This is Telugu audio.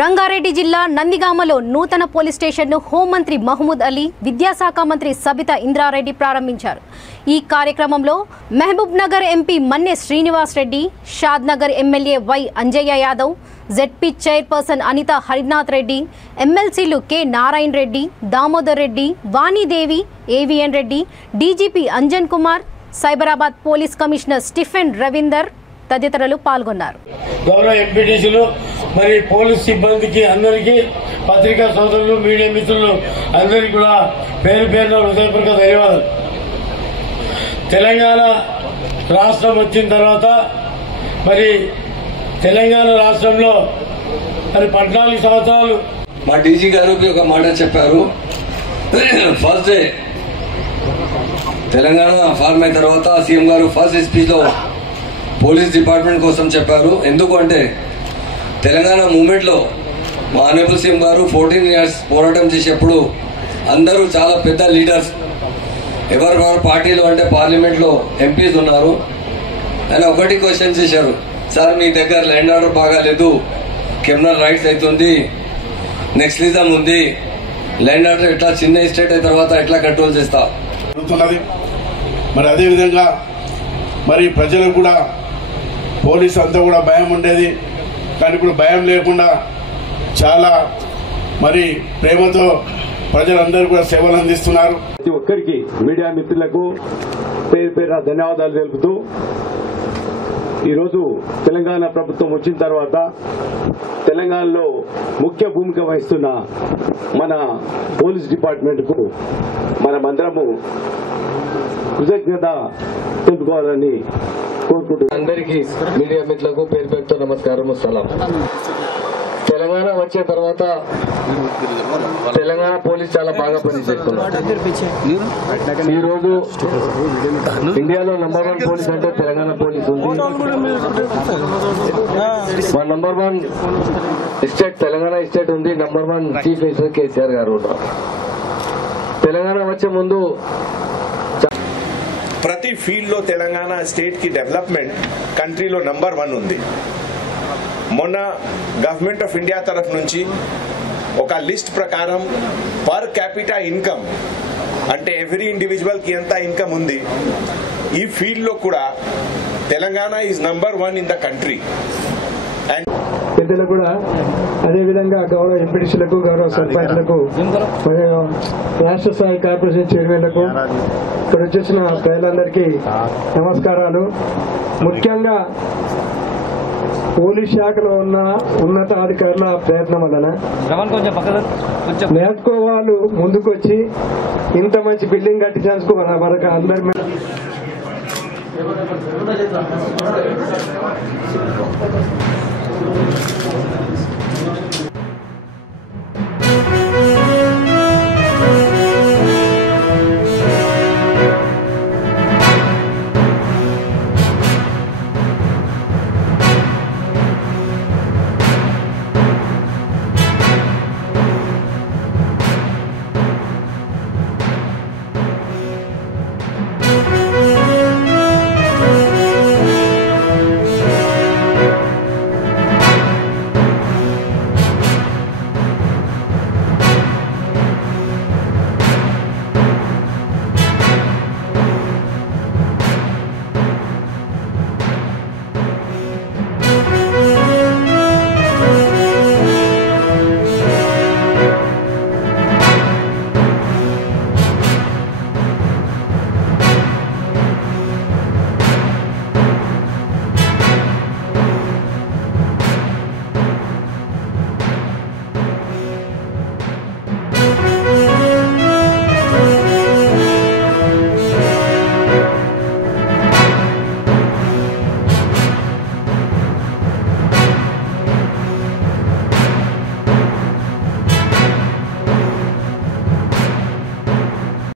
రంగారెడ్డి జిల్లా నందిగామలో నూతన పోలీస్ స్టేషన్ను హోంమంత్రి మహమూద్ అలీ, విద్యాశాఖ మంత్రి సబితా ఇంద్రారెడ్డి ప్రారంభించారు. ఈ కార్యక్రమంలో Mahabubnagar MP Manne Srinivas Reddy, Shadnagar MLA Y Anjaiah Yadav, ZP chairperson Anitha Harinath Reddy, ఎమ్మెల్సీలు K Narayana Reddy, Damodar Reddy, Vanidevi, AVN Reddy, DGP Anjan Kumar, Cyberabad police commissioner Stephen Ravinder తదితరులు పాల్గొన్నారు. గౌరవ ఎంపీటీసీలు మరి పోలీస్ సిబ్బందికి అందరికీ, పత్రికా సోదరులు, మీడియా మిత్రులు అందరికీ కూడా పేరు పేరున హృదయపూర్వక ధన్యవాదాలు. తెలంగాణ రాష్ట్రం వచ్చిన తర్వాత మరి తెలంగాణ రాష్ట్రంలో మరి 14 సంవత్సరాలు మా డీజీ గారు ఒక మాట చెప్పారు. ఫస్ట్ డే తెలంగాణ ఫార్మ్ అయిన తర్వాత సీఎం గారు ఫస్ట్ స్పీచ్ లో పోలీస్ డిపార్ట్మెంట్ కోసం చెప్పారు. ఎందుకు అంటే తెలంగాణ మూవ్మెంట్ లో మా ఆనరబుల్ సీఎం గారు 14 years పోరాటం చేసేప్పుడు అందరూ చాలా పెద్ద లీడర్స్, ఎవరెవరు పార్టీలో అంటే పార్లమెంట్ లో ఎంపీస్ ఉన్నారు. ఆయన ఒకటి క్వశ్చన్ చేశారు, సార్ మీ దగ్గర ల్యాండ్ ఆర్డర్ బాగాలేదు, క్రిమినల్ రైట్స్ అవుతుంది, నెక్స్ట్లిజం ఉంది, ల్యాండ్ ఆర్డర్ ఎట్లా చిన్న ఎస్టేట్ అయిన తర్వాత ఎట్లా కంట్రోల్ చేస్తా జరుగుతున్నది. మరి అదేవిధంగా మరి ప్రజలకు కూడా పోలీసు అంతా కూడా భయం ఉండేది, కానీ ఇప్పుడు భయం లేకుండా చాలా మరి ప్రేమతో ప్రజలందరూ కూడా సేవలు అందిస్తున్నారు. ప్రతి ఒక్కరికి మీడియా మిత్రులకు పేరు పేరు ధన్యవాదాలు తెలుపుతూ, ఈరోజు తెలంగాణ ప్రభుత్వం వచ్చిన తర్వాత తెలంగాణలో ముఖ్య భూమిక వహిస్తున్న మన పోలీస్ డిపార్ట్మెంట్ కు మనమందరము కృతజ్ఞత తెలుపుకోవాలని కోరుకుంటున్నాను. అందరికీ మీడియా మిత్రులకు పేరు పేరుతో నమస్కారం. సలాం. తెలంగాణ వచ్చిన తర్వాత తెలంగాణ పోలీస్ చాలా బాగా పనిచేస్తున్నారు. ఈ రోజు ఇండియాలో నంబర్ 1 పోలీస్ అంటే తెలంగాణ పోలీస్ ఉంది. మా నంబర్ 1 స్టేట్ తెలంగాణ స్టేట్ ఉంది. నంబర్ 1 చీఫ్ మినిస్టర్ కేసీఆర్ గారు ఉన్నారు. తెలంగాణ వచ్చే ముందు ప్రతి ఫీల్డ్ లో తెలంగాణ స్టేట్ కి డెవలప్మెంట్ కంట్రీలో నంబర్ 1 ఉంది. మొన్న గవర్నమెంట్ ఆఫ్ ఇండియా తరఫు నుంచి ఒక లిస్ట్ ప్రకారం పర్ క్యాపిటా ఇన్కమ్ అంటే ఎవ్రీ ఇండివిజువల్ కి ఎంత ఇన్కమ్ ఉంది, ఈ ఫీల్డ్ లో కూడా Telangana is number 1 in the country. పెద్దలు కూడా అదేవిధంగా గౌరవ ఎంపీటీసీలకు, గౌరవ సర్పంచ్లకు, రాష్ట్ర స్థాయి కార్పొరేషన్ చైర్మన్లకు, ఇక్కడ వచ్చేసిన ప్రజలందరికీ నమస్కారాలు. ముఖ్యంగా పోలీస్ శాఖలో ఉన్న ఉన్నతాధికారుల ప్రయత్నం వలన నేర్చుకో వాళ్ళు ముందుకొచ్చి ఇంత మంచి బిల్డింగ్ కట్టించేందుకు మనకు అందరి